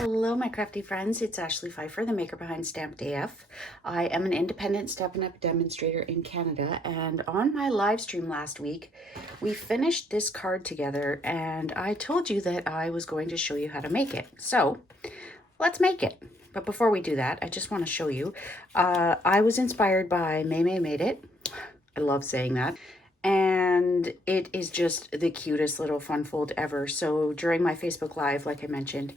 Hello, my crafty friends. It's Ashley Pfeiffer, the maker behind Stamped AF. I am an independent Stampin' Up! Demonstrator in Canada, and on my live stream last week, we finished this card together, and I told you that I was going to show you how to make it. So, let's make it. But before we do that, I just want to show you. I was inspired by May Made It. I love saying that. And it is just the cutest little fun fold ever. So during my Facebook Live, like I mentioned,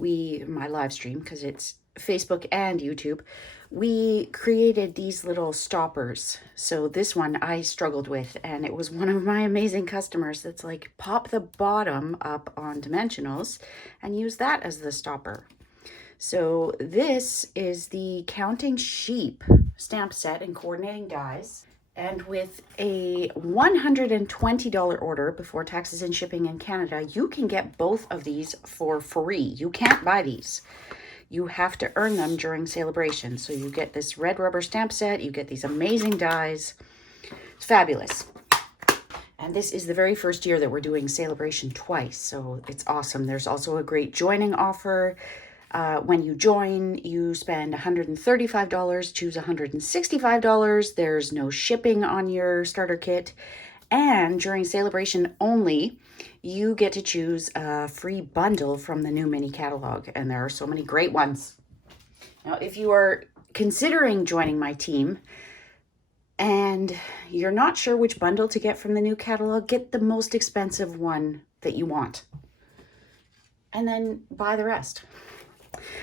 my live stream, because it's Facebook and YouTube, we created these little stoppers. So this one I struggled with, and it was one of my amazing customers that's like, pop the bottom up on dimensionals and use that as the stopper. So this is the Counting Sheep stamp set and coordinating dies. And with a $120 order before taxes and shipping in Canada, you can get both of these for free. You can't buy these. You have to earn them during Sale-A-Bration. So you get this red rubber stamp set, you get these amazing dies. It's fabulous. And this is the very first year that we're doing Sale-A-Bration twice, so it's awesome. There's also a great joining offer. When you join, you spend $135, choose $165. There's no shipping on your starter kit. And during Sale-A-Bration only, you get to choose a free bundle from the new mini catalog. And there are so many great ones. Now, if you are considering joining my team and you're not sure which bundle to get from the new catalog, get the most expensive one that you want. And then buy the rest.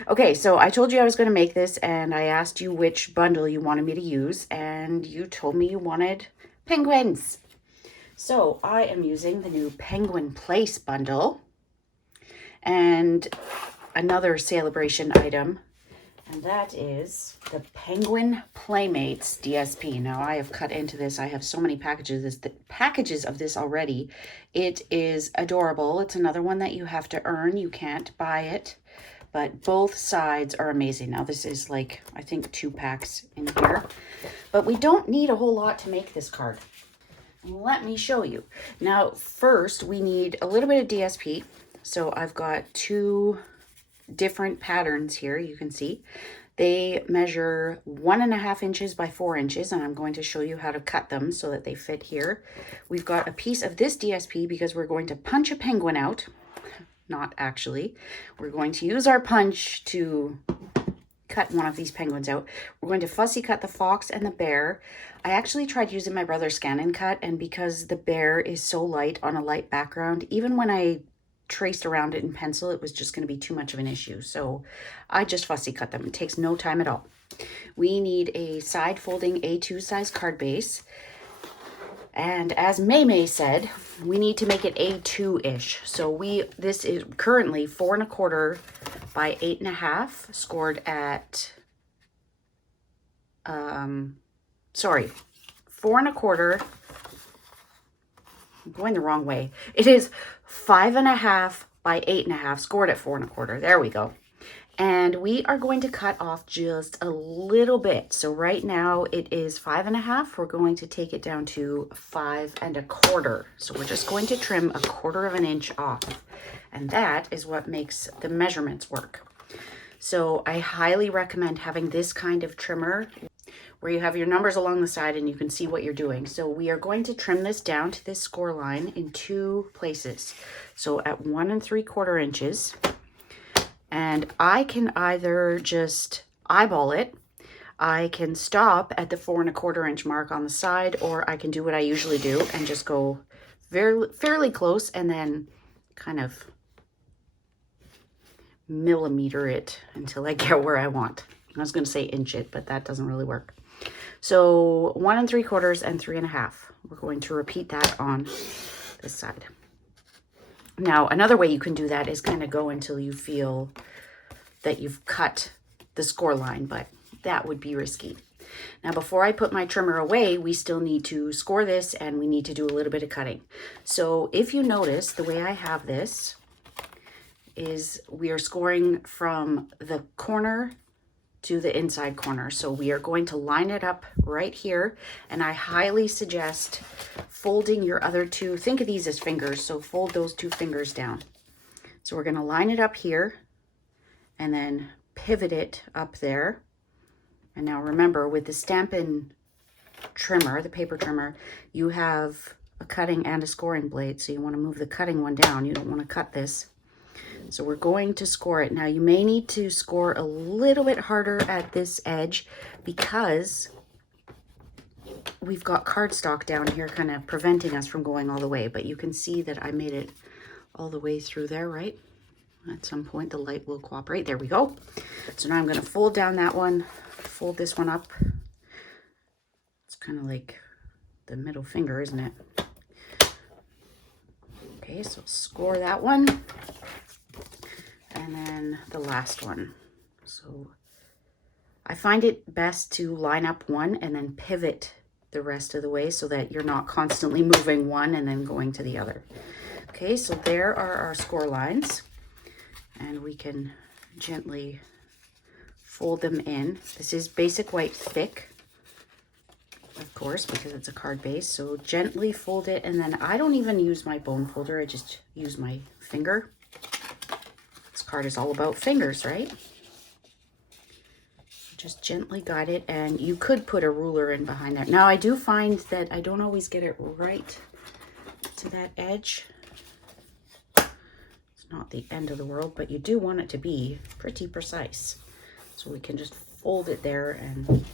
Okay, so I told you I was going to make this, and I asked you which bundle you wanted me to use, and you told me you wanted penguins. So I am using the new Penguin Place bundle and another Sale-A-Bration item, and that is the Penguin Playmates DSP. Now I have cut into this. I have so many packages of this already. It is adorable. It's another one that you have to earn. You can't buy it. But both sides are amazing. Now this is like, I think 2 packs in here. But we don't need a whole lot to make this card. Let me show you. Now first we need a little bit of DSP. So I've got 2 different patterns here, you can see. They measure 1.5 inches by 4 inches, and I'm going to show you how to cut them so that they fit here. We've got a piece of this DSP because we're going to punch a penguin out. Not actually. We're going to use our punch to cut one of these penguins out. We're going to fussy cut the fox and the bear. I actually tried using my brother's scan and cut, and because the bear is so light on a light background, even when I traced around it in pencil, it was just going to be too much of an issue. So I just fussy cut them. It takes no time at all. We need a side folding A2 size card base. And as May said, we need to make it A2-ish. So this is currently 4 1/4 by 8.5, scored at, 4 1/4, I'm going the wrong way. It is 5.5 by 8.5, scored at 4 1/4. There we go. And we are going to cut off just a little bit. So right now it is 5.5. We're going to take it down to 5 1/4. So we're just going to trim 1/4 of an inch off. And that is what makes the measurements work. So I highly recommend having this kind of trimmer where you have your numbers along the side and you can see what you're doing. So we are going to trim this down to this score line in 2 places. So at 1 3/4 inches. And I can either just eyeball it, I can stop at the 4 1/4 inch mark on the side, or I can do what I usually do and just go fairly close and then kind of millimeter it until I get where I want. I was going to say inch it, but that doesn't really work. So 1 3/4 and 3.5. We're going to repeat that on this side. Now, another way you can do that is kind of go until you feel that you've cut the score line, but that would be risky. Now, before I put my trimmer away, we still need to score this and we need to do a little bit of cutting. So if you notice, the way I have this is we are scoring from the corner to the inside corner. So we are going to line it up right here, and I highly suggest folding your other 2, think of these as fingers, so fold those 2 fingers down. So we're going to line it up here and then pivot it up there. And now remember, with the Stampin' trimmer, the paper trimmer, you have a cutting and a scoring blade. So you want to move the cutting one down. You don't want to cut this. So we're going to score it. Now you may need to score a little bit harder at this edge because we've got cardstock down here kind of preventing us from going all the way, but you can see that I made it all the way through there, right? At some point the light will cooperate. There we go. So now I'm going to fold down that one, fold this one up. It's kind of like the middle finger, isn't it? Okay, so score that one. And then the last one. So I find it best to line up one and then pivot the rest of the way so that you're not constantly moving one and then going to the other. Okay, so there are our score lines, and we can gently fold them in. This is basic white thick, of course, because it's a card base. So gently fold it, and then I don't even use my bone folder. I just use my finger. This card is all about fingers, right? Just gently guide it, and you could put a ruler in behind there. Now I do find that I don't always get it right to that edge. It's not the end of the world, but you do want it to be pretty precise. So we can just fold it there and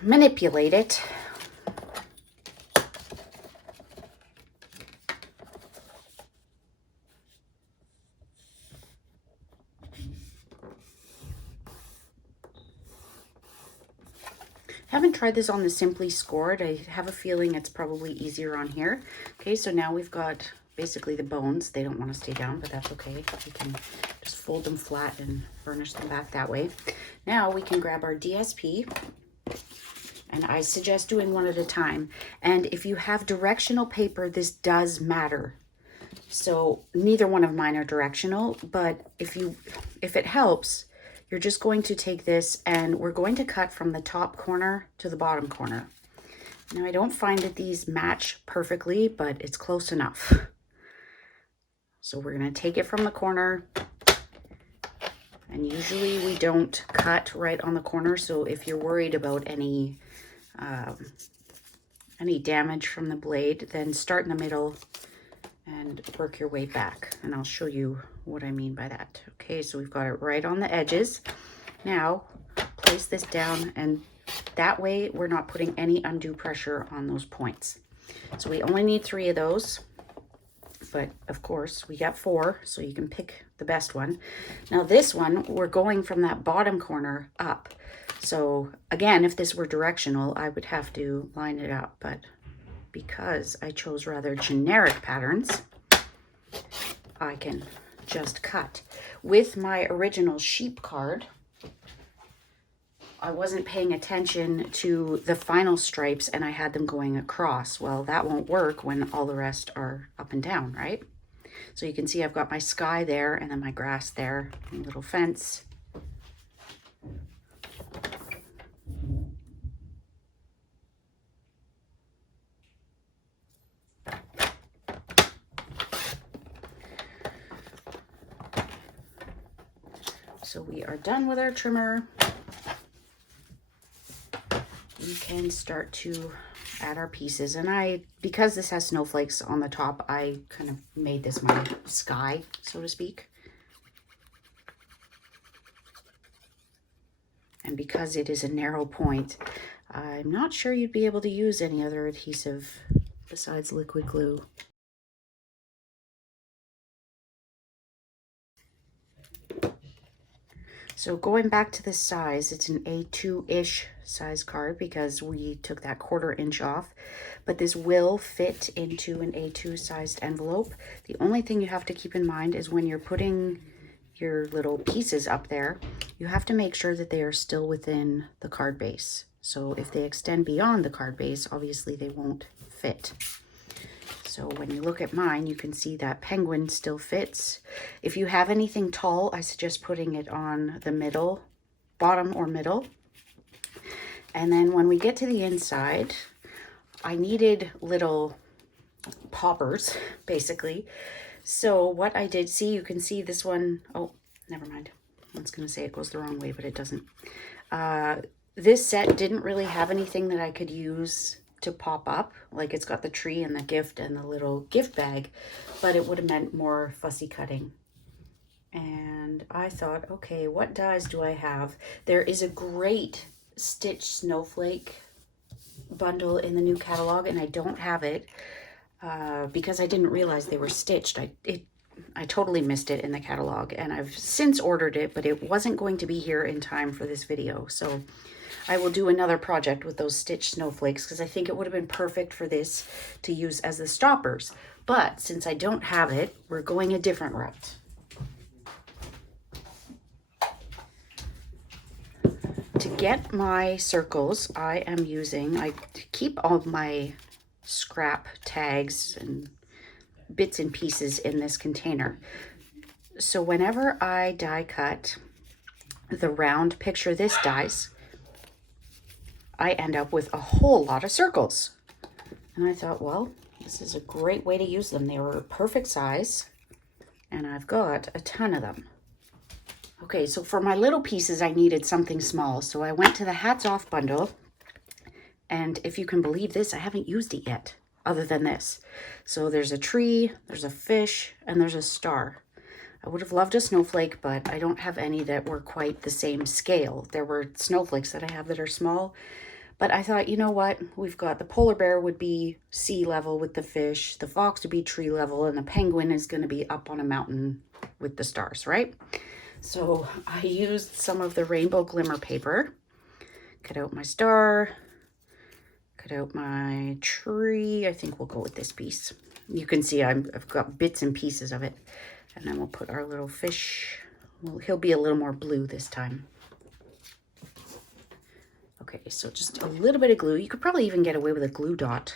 manipulate it. Haven't tried this on the Simply Scored. I have a feeling it's probably easier on here. Okay, so now we've got basically the bones. They don't want to stay down, but that's okay. We can just fold them flat and burnish them back that way. Now we can grab our DSP, and I suggest doing one at a time. And if you have directional paper, this does matter. So neither one of mine are directional, but if it helps, you're just going to take this and we're going to cut from the top corner to the bottom corner. Now I don't find that these match perfectly, but it's close enough. So we're going to take it from the corner, and usually we don't cut right on the corner. So if you're worried about any damage from the blade, then start in the middle and work your way back, and I'll show you what I mean by that. Okay, so we've got it right on the edges. Now place this down, and that way we're not putting any undue pressure on those points. So we only need 3 of those, but of course we got 4, so you can pick the best one. Now this one, we're going from that bottom corner up. So again, if this were directional, I would have to line it up, but because I chose rather generic patterns, I can just cut. With my original sheep card, I wasn't paying attention to the final stripes and I had them going across. Well, that won't work when all the rest are up and down, right? So you can see I've got my sky there and then my grass there, and a little fence. So we are done with our trimmer. We can start to add our pieces. And because this has snowflakes on the top, I kind of made this my sky, so to speak. And because it is a narrow point, I'm not sure you'd be able to use any other adhesive besides liquid glue. So going back to the size, it's an A2-ish size card because we took that 1/4 inch off, but this will fit into an A2 sized envelope. The only thing you have to keep in mind is when you're putting your little pieces up there, you have to make sure that they are still within the card base. So if they extend beyond the card base, obviously they won't fit. So when you look at mine, you can see that penguin still fits. If you have anything tall, I suggest putting it on the middle, bottom or middle. And then when we get to the inside, I needed little poppers, basically. So what I did, see, you can see this one. Oh, never mind. I was going to say it goes the wrong way, but it doesn't. This set didn't really have anything that I could use to pop up. Like it's got the tree and the gift and the little gift bag, but it would have meant more fussy cutting. And I thought, okay, what dies do I have? There is a great stitch snowflake bundle in the new catalog, and I don't have it because I didn't realize they were stitched. I totally missed it in the catalog, and I've since ordered it, but it wasn't going to be here in time for this video. So I will do another project with those stitched snowflakes because I think it would have been perfect for this to use as the stoppers. But since I don't have it, we're going a different route. To get my circles, I keep all my scrap tags and bits and pieces in this container. So whenever I die cut the round picture this dies, I end up with a whole lot of circles. And I thought, well, this is a great way to use them. They were perfect size, and I've got a ton of them. Okay, so for my little pieces, I needed something small. So I went to the Hats Off bundle, and if you can believe this, I haven't used it yet, other than this. So there's a tree, there's a fish, and there's a star. I would have loved a snowflake, but I don't have any that were quite the same scale. There were snowflakes that I have that are small, but I thought, you know what? We've got the polar bear would be sea level with the fish, the fox would be tree level, and the penguin is going to be up on a mountain with the stars, right? So I used some of the rainbow glimmer paper, cut out my star, cut out my tree. I think we'll go with this piece. You can see I've got bits and pieces of it. And then we'll put our little fish. Well, he'll be a little more blue this time. Okay, so just a little bit of glue. You could probably even get away with a glue dot.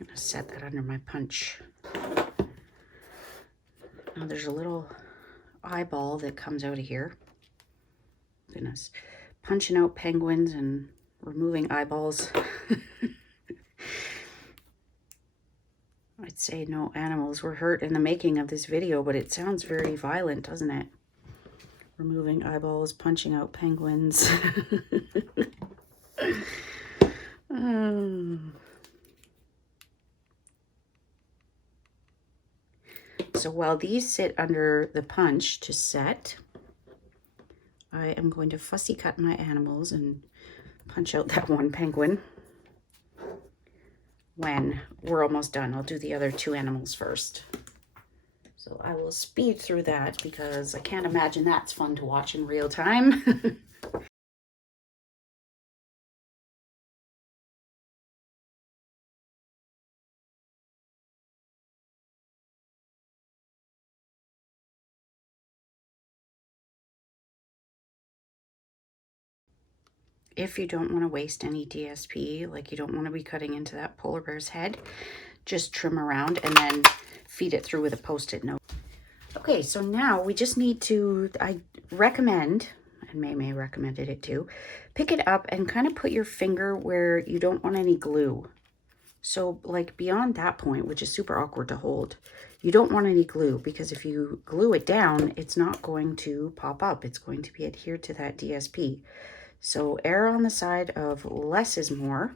I'm gonna set that under my punch. Now there's a little eyeball that comes out of here. Goodness, punching out penguins and removing eyeballs. I'd say no animals were hurt in the making of this video, but it sounds very violent, doesn't it? Removing eyeballs, punching out penguins. So while these sit under the punch to set, I am going to fussy cut my animals and punch out that one penguin. When we're almost done, I'll do the other two animals first. So I will speed through that because I can't imagine that's fun to watch in real time. If you don't want to waste any DSP, like you don't want to be cutting into that polar bear's head, just trim around and then feed it through with a Post-it note. Okay, so now we just need to, I recommend, and May recommended it too, pick it up and kind of put your finger where you don't want any glue. So like beyond that point, which is super awkward to hold, you don't want any glue because if you glue it down, it's not going to pop up. It's going to be adhered to that DSP. So err on the side of less is more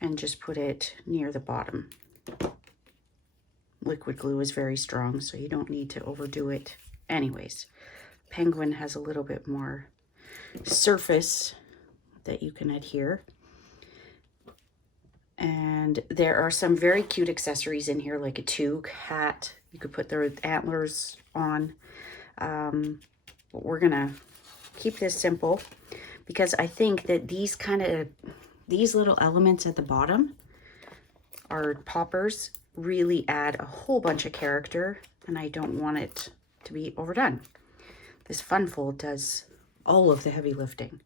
and just put it near the bottom. Liquid glue is very strong, so you don't need to overdo it. Anyways, penguin has a little bit more surface that you can adhere. And there are some very cute accessories in here, like a toque, hat. You could put their antlers on. But we're gonna keep this simple because I think that these little elements at the bottom, our poppers, really add a whole bunch of character, and I don't want it to be overdone. This fun fold does all of the heavy lifting.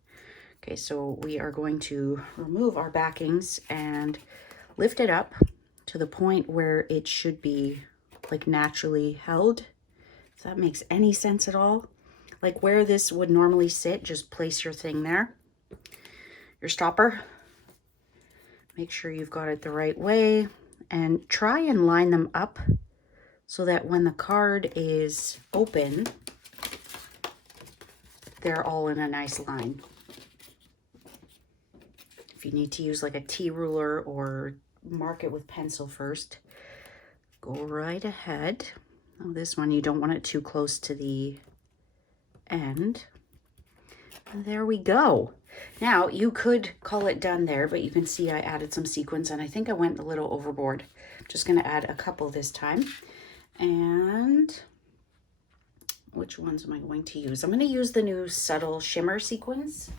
Okay, so we are going to remove our backings and lift it up to the point where it should be like naturally held. If that makes any sense at all. Like where this would normally sit, just place your thing there. Your stopper. Make sure you've got it the right way and try and line them up so that when the card is open, they're all in a nice line. If you need to use like a T-ruler or mark it with pencil first, go right ahead. Oh, this one, you don't want it too close to the end. And there we go. Now, you could call it done there, but you can see I added some sequins, and I think I went a little overboard. I'm just going to add a couple this time. And which ones am I going to use? I'm going to use the new Subtle Shimmer sequins.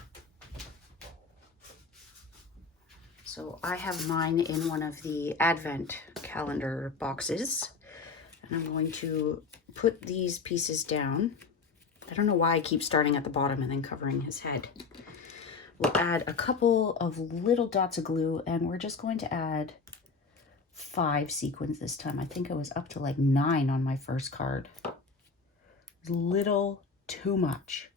So I have mine in one of the Advent calendar boxes. And I'm going to put these pieces down. I don't know why I keep starting at the bottom and then covering his head. We'll add a couple of little dots of glue, and we're just going to add 5 sequins this time. I think I was up to like 9 on my first card. A little too much.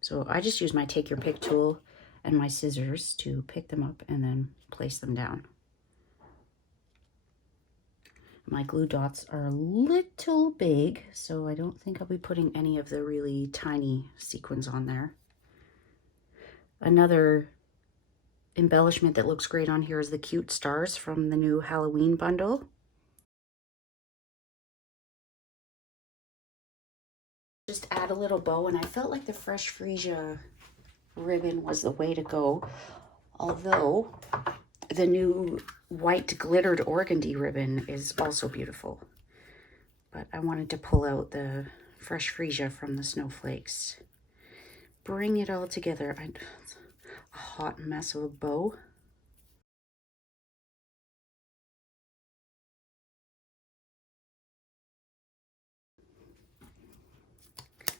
So I just use my take your pick tool and my scissors to pick them up and then place them down. My glue dots are a little big, so I don't think I'll be putting any of the really tiny sequins on there. Another embellishment that looks great on here is the cute stars from the new Halloween bundle. Just add a little bow, and I felt like the Fresh Freesia ribbon was the way to go, although the new white glittered organdy ribbon is also beautiful. But I wanted to pull out the Fresh Freesia from the snowflakes. Bring it all together. It's a hot mess of a bow.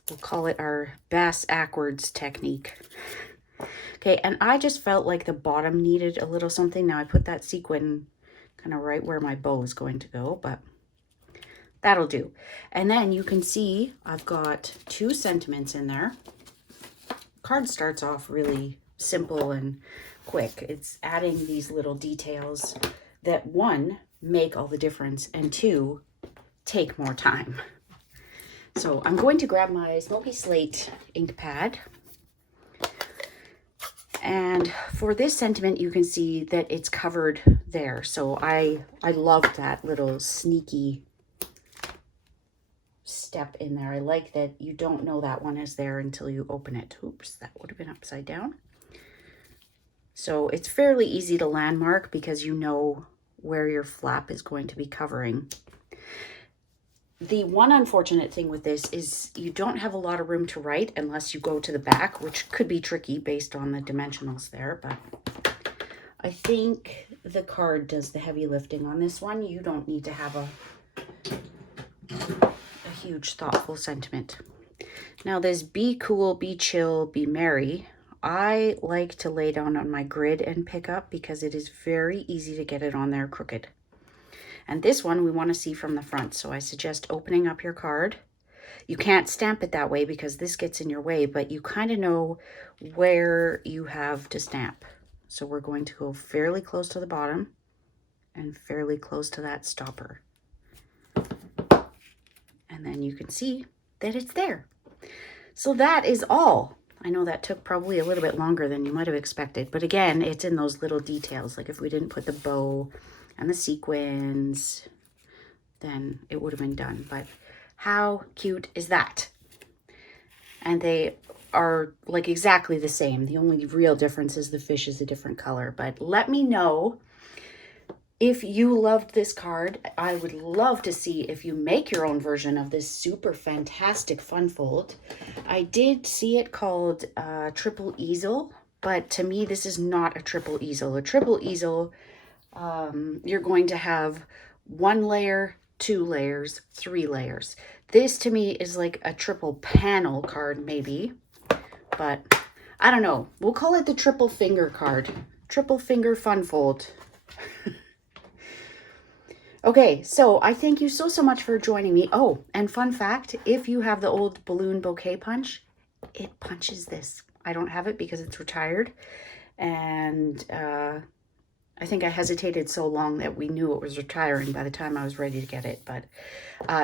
We'll call it our bass-ackwards technique. Okay, and I just felt like the bottom needed a little something. Now I put that sequin kind of right where my bow is going to go, but that'll do. And then you can see I've got 2 sentiments in there. Card starts off really simple and quick. It's adding these little details that 1, make all the difference, and 2, take more time. So I'm going to grab my Smoky Slate ink pad. And for this sentiment, you can see that it's covered there. So I love that little sneaky step in there. I like that you don't know that one is there until you open it. Oops, that would have been upside down. So it's fairly easy to landmark because you know where your flap is going to be covering. The one unfortunate thing with this is you don't have a lot of room to write unless you go to the back, which could be tricky based on the dimensionals there, but I think the card does the heavy lifting on this one. You don't need to have a huge thoughtful sentiment. Now this be cool, be chill, be merry, I like to lay down on my grid and pick up because it is very easy to get it on there crooked. And this one we want to see from the front, so I suggest opening up your card. You can't stamp it that way because this gets in your way, but you kind of know where you have to stamp. So we're going to go fairly close to the bottom and fairly close to that stopper. And then you can see that it's there. So that is all. I know that took probably a little bit longer than you might have expected, but again, it's in those little details. Like if we didn't put the bow and the sequins, then it would have been done. But how cute is that? And they are like exactly the same. The only real difference is the fish is a different color. But let me know if you loved this card. I would love to see if you make your own version of this super fantastic fun fold. I did see it called triple easel, but to me this is not a triple easel. A triple easel, you're going to have 1 layer 2 layers, 3 layers. This to me is like a triple panel card maybe, but I don't know. We'll call it the triple finger card. Triple finger fun fold. Okay, so I thank you so much for joining me. Oh, and fun fact, if you have the old balloon bouquet punch, it punches this. I don't have it because it's retired, and I think I hesitated so long that we knew it was retiring by the time I was ready to get it, but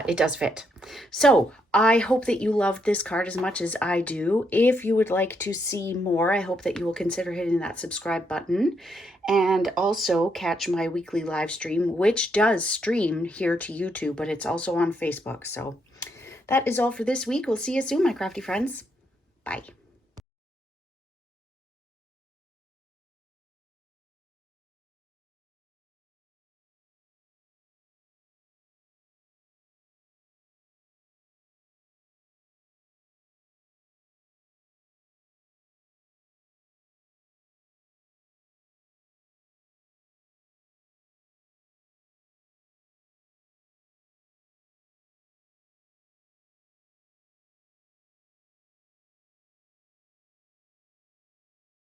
it does fit. So I hope that you loved this card as much as I do. If you would like to see more, I hope that you will consider hitting that subscribe button and also catch my weekly live stream, which does stream here to YouTube, but it's also on Facebook. So that is all for this week. We'll see you soon, my crafty friends. Bye.